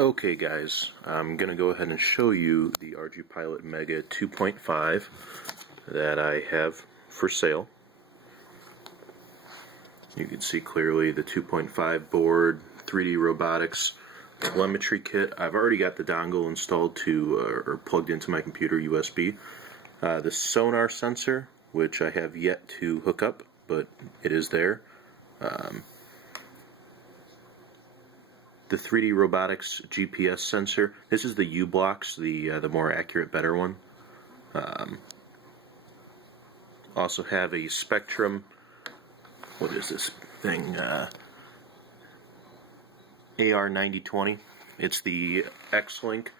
Okay guys, I'm going to go ahead and show you the ArduPilot Mega 2.5 that I have for sale. You can see clearly the 2.5 board, 3D robotics, telemetry kit. I've already got the dongle installed or plugged into my computer USB. The sonar sensor, which I have yet to hook up, but it is there. The 3D robotics GPS sensor. This is the uBlox, the more accurate, better one. Also have a Spektrum. What is this thing? AR9020. It's the X-Link.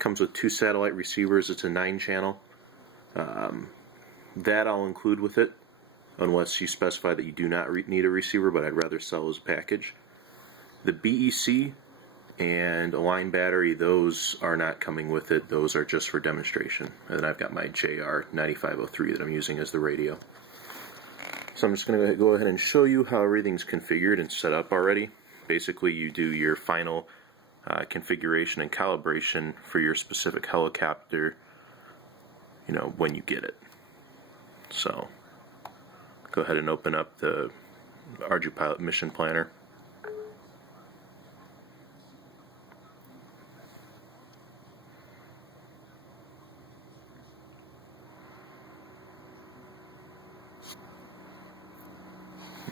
Comes with 2 satellite receivers. It's a 9-channel. That I'll include with it, unless you specify that you do not need a receiver, but I'd rather sell as a package. The BEC and a line battery, those are not coming with it. Those are just for demonstration. And then I've got my JR9503 that I'm using as the radio. So I'm just going to go ahead and show you how everything's configured and set up already. Basically, you do your final configuration and calibration for your specific helicopter, when you get it. So go ahead and open up the ArduPilot Mission Planner.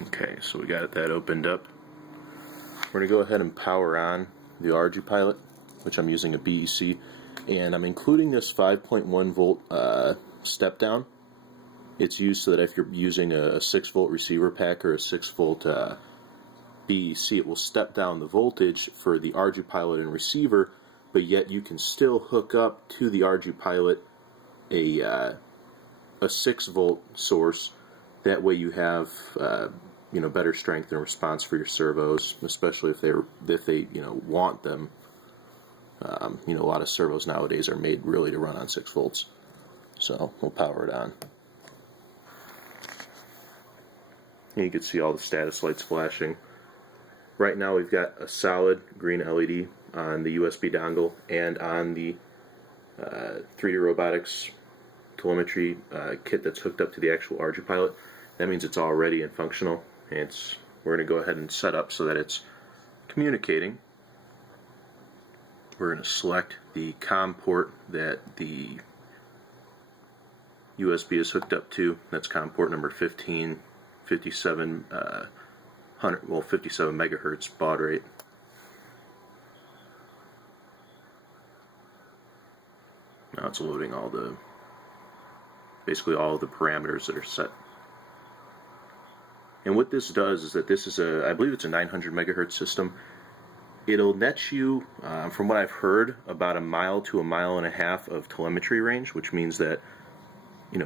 Okay, so we got that opened up. We're going to go ahead and power on the ArduPilot, which I'm using a BEC, and I'm including this 5.1 volt step down. It's used so that if you're using a 6 volt receiver pack or a 6 volt BEC, it will step down the voltage for the ArduPilot and receiver, but yet you can still hook up to the ArduPilot a 6 volt source. That way you have better strength and response for your servos, especially if they want them. A lot of servos nowadays are made really to run on 6 volts. So we'll power it on. And you can see all the status lights flashing. Right now we've got a solid green LED on the USB dongle and on the 3D robotics telemetry kit that's hooked up to the actual ArduPilot. That means it's all ready and functional. We're going to go ahead and set up so that it's communicating. We're going to select the COM port that the USB is hooked up to. That's COM port number 15, 57 megahertz baud rate. Now it's loading basically all of the parameters that are set. And what this does is that this is I believe it's a 900 megahertz system. It'll net you, from what I've heard, about 1 mile to 1.5 miles of telemetry range, which means that,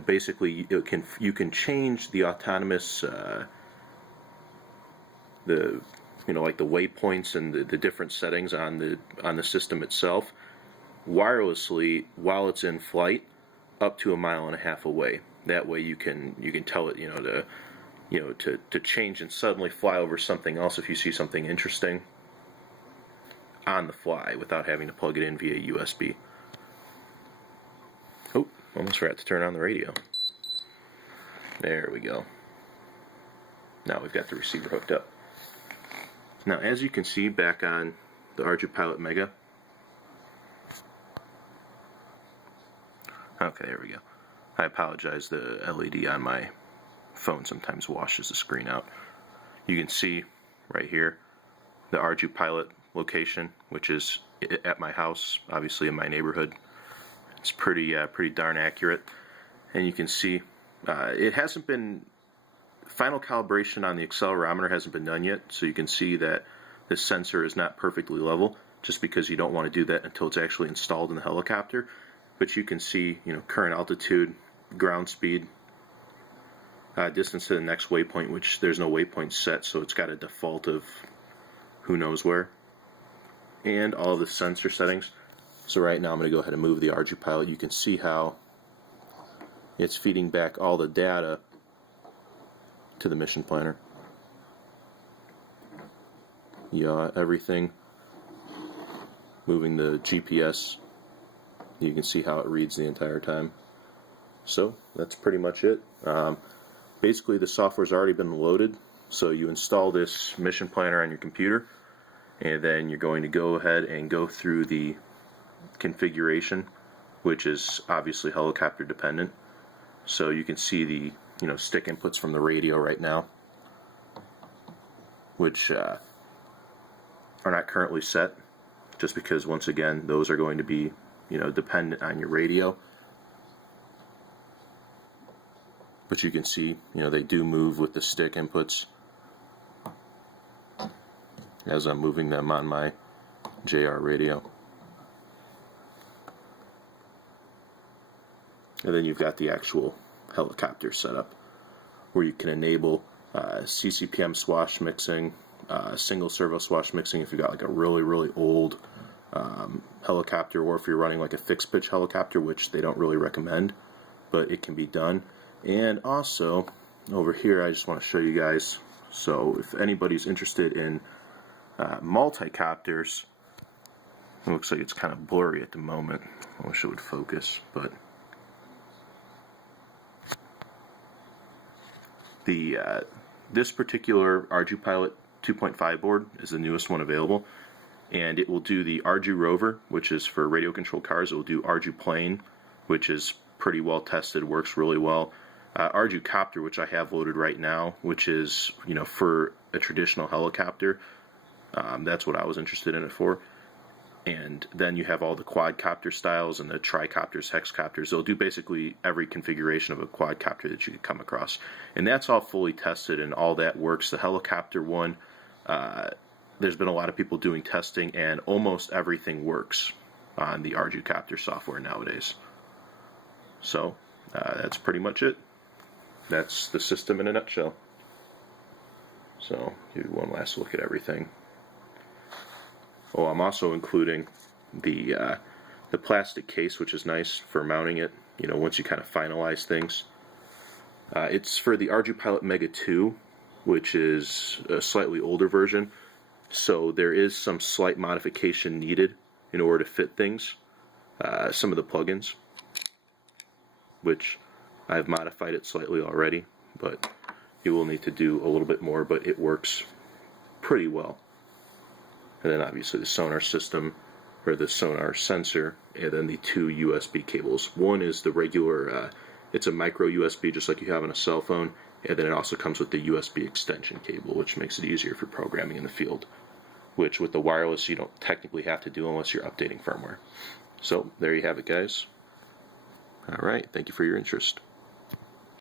basically you can change the autonomous, like the waypoints and the different settings on the system itself, wirelessly while it's in flight, up to 1.5 miles away. That way you can tell it, to change and suddenly fly over something else if you see something interesting on the fly without having to plug it in via USB. Oh, almost forgot to turn on the radio. There we go. Now we've got the receiver hooked up. Now, as you can see back on the ArduPilot Mega. Okay, there we go. I apologize, the LED on my phone sometimes washes the screen out. You can see right here the ArduPilot location, which is at my house, obviously in my neighborhood. It's pretty darn accurate, and you can see it hasn't been final calibration on the accelerometer hasn't been done yet, so you can see that this sensor is not perfectly level, just because you don't want to do that until it's actually installed in the helicopter. But you can see current altitude, ground speed, distance to the next waypoint, which there's no waypoint set, so it's got a default of who knows where, and all of the sensor settings. So right now I'm going to go ahead and move the ArduPilot. You can see how it's feeding back all the data to the mission planner. Everything moving the GPS, you can see how it reads the entire time. So that's pretty much it. Basically the software's already been loaded, so you install this mission planner on your computer, and then you're going to go ahead and go through the configuration, which is obviously helicopter dependent. So you can see the stick inputs from the radio right now, which are not currently set, just because once again those are going to be dependent on your radio. But you can see they do move with the stick inputs as I'm moving them on my JR radio. And then you've got the actual helicopter setup, where you can enable CCPM swash mixing, single servo swash mixing if you've got like a really old helicopter, or if you're running like a fixed pitch helicopter, which they don't really recommend, but it can be done. And also over here I just want to show you guys, so if anybody's interested in multi-copters, it looks like it's kind of blurry at the moment. I wish it would focus, but this particular ArduPilot 2.5 board is the newest one available, and it will do the Ardu Rover, which is for radio controlled cars. It will do ArduPlane, which is pretty well tested, works really well. ArduCopter, which I have loaded right now, which is for a traditional helicopter. That's what I was interested in it for. And then you have all the quadcopter styles and the tricopters, hexcopters. They'll do basically every configuration of a quadcopter that you could come across. And that's all fully tested and all that works. The helicopter one, there's been a lot of people doing testing, and almost everything works on the ArduCopter software nowadays. So that's pretty much it. That's the system in a nutshell. So give you one last look at everything. Oh, I'm also including the plastic case, which is nice for mounting it, once you kind of finalize things. It's for the ArduPilot Mega 2, which is a slightly older version, so there is some slight modification needed in order to fit things. Some of the plugins, which I've modified it slightly already, but you will need to do a little bit more, but it works pretty well. And then obviously the sonar system, or the sonar sensor, and then the two USB cables. One is the regular, it's a micro USB just like you have on a cell phone, and then it also comes with the USB extension cable, which makes it easier for programming in the field, which with the wireless you don't technically have to do unless you're updating firmware. So there you have it, guys. Alright, thank you for your interest.